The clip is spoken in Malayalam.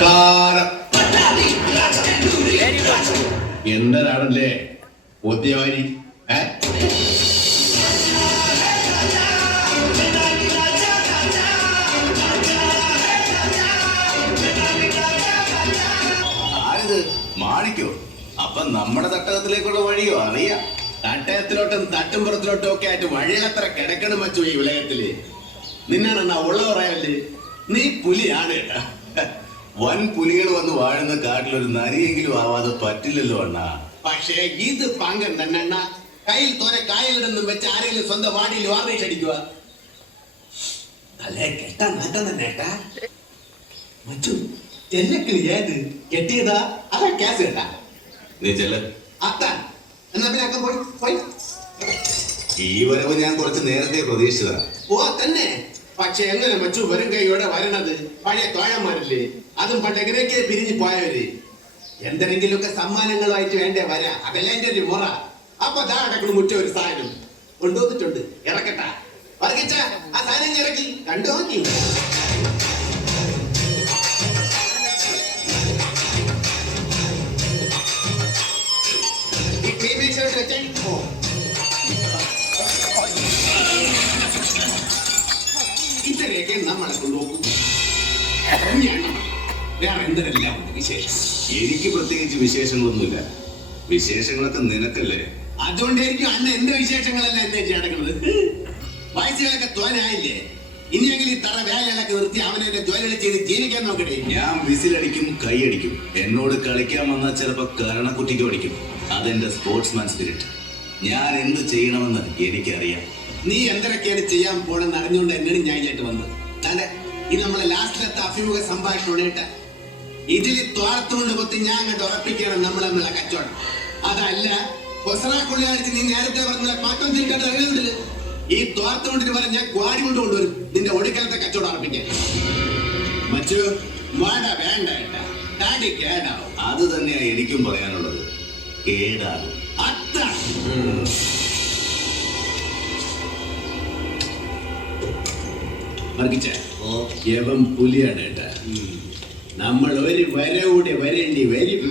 നമസ്കാരം. എന്തരാണല്ലേ ഒത്തിയവാരി? ആരിത്? മാണിക്കോ? അപ്പൊ നമ്മുടെ തട്ടകത്തിലേക്കുള്ള വഴിയോ? അറിയാം. തട്ടയത്തിലോട്ടും തട്ടുംപുറത്തിലോട്ടും ഒക്കെ ആയിട്ട് വഴിയത്ര കിടക്കണം വച്ചു ഈ വിളയത്തില്. നിന്നാണെന്നാ ഉള്ള പറയല്ലേ, നീ പുലിയാണ് കേട്ടാ. വൻ പുലികൾ വന്ന് വാഴുന്ന കാട്ടിലൊരു നരിയെങ്കിലും ആവാതെ പറ്റില്ലല്ലോ അണ്ണാ. പക്ഷേ ഇത് പാങ്കൻ തന്നെ അണ്ണാ. കയ്യിൽ തോരെ കായലിടൊന്നും വെച്ച് ആരെങ്കിലും സ്വന്തം വാടിയിൽ വാർണിഷ് അടിക്കുക. അല്ലേ കെട്ടാ നാട്ടം തന്നെ ഏട്ടാ. മച്ചു ചെല്ലക്കിളി ഏത് കെട്ടിയതാ അതാ ക്യാസ് കേട്ടാ. നീ ചെല്ല. അത്താൻ എന്നാ പിന്നെ അക്കം പോയി പോയി. ഈ വരവ് ഞാൻ കുറച്ച് നേരത്തെ പ്രതീക്ഷിച്ചതാ. ഓ തന്നെ. പക്ഷെ എങ്ങനെ മച്ചു വെറും കൈയോടെ വരണത്? പഴയ തോഴന്മാരല്ലേ, അതും പണ്ട് എങ്ങനെയൊക്കെ പിരിഞ്ഞു പോയവര്. എന്തെങ്കിലുമൊക്കെ സമ്മാനങ്ങളുമായിട്ട് വേണ്ടേ വര. അതല്ല എന്റെ ഒരു മുറ. അപ്പൊ ദാ അടക്കണം മുറ്റ ഒരു സാധനം കൊണ്ടുവന്നിട്ടുണ്ട്. ഇറക്കട്ടാ വർഗിച്ച ആ സാധനം ഇറക്കി കണ്ടു നോക്കി. ഈ ക്രീമേശ്വരം വെച്ചാൽ ഇത്രയൊക്കെ നമ്മളെ കൊണ്ടുപോകും. വേറെ എന്തെല്ലാം ഉണ്ട് വിശേഷം? എനിക്ക് പ്രത്യേകിച്ച് വിശേഷങ്ങളൊന്നുമില്ല. വിശേഷങ്ങളൊക്കെ നിനക്കല്ലേ. അതുകൊണ്ടായിരിക്കും അന്ന് എന്റെ വിശേഷങ്ങളെല്ലാം എന്നെ നടക്കുന്നത്. വയസ്സുകളൊക്കെ തോനായില്ലേ? ഇനിയെങ്കിലും ഈ തറ വേലകളൊക്കെ നിർത്തി അവനെ ജോലികൾ ചെയ്ത് ജീവിക്കാൻ നോക്കട്ടെ. ഞാൻ വിസിലടിക്കും, കൈയടിക്കും. എന്നോട് കളിക്കാൻ വന്നാൽ ചിലപ്പോ കരണക്കുട്ടിക്ക് അടിക്കും. അതെന്റെ സ്പോർട്സ്മാൻ സ്പിരിറ്റ്. ഞാൻ എന്ത് ചെയ്യണമെന്ന് എനിക്കറിയാം. നീ എന്തൊക്കെയാണ് ചെയ്യാൻ പോണെന്ന് അറിഞ്ഞുകൊണ്ട് എന്നാണ് ഞാൻ ഇങ്ങോട്ട് വന്നത്. അതെ, ഇത് നമ്മളെ ലാസ്റ്റിലത്തെ അഭിമുഖ സംഭാഷണം കേട്ട. ഇതിൽ തോർത്തുകൊണ്ട് പൊത്തി ഞാൻ അങ്ങോട്ട് ഉറപ്പിക്കണം നമ്മളെ കച്ചവടം. അതല്ല കൊസറാക്കുള്ളിയാഴ്ച നീ നേരത്തെ പറഞ്ഞ മാറ്റം തിരിക്കേണ്ട അറിയുന്നില്ല. ഈ തോർത്തുകൊണ്ടിന് പറഞ്ഞ ഞാൻ ക്വാരി കൊണ്ടുവരും നിന്റെ ഒടുക്കലത്തെ കച്ചവടം ഉറപ്പിക്കാൻ. മച്ചു മാട വേണ്ട കേട്ടാ, താടി കേടാവും. അത് തന്നെയാ എനിക്കും പറയാനുള്ളത്. കേടാകും. അത്ത യവം പുലിയാണ് കേട്ടാ. നമ്മൾ ഒരു വര കൂടെ വരേണ്ടി വരും.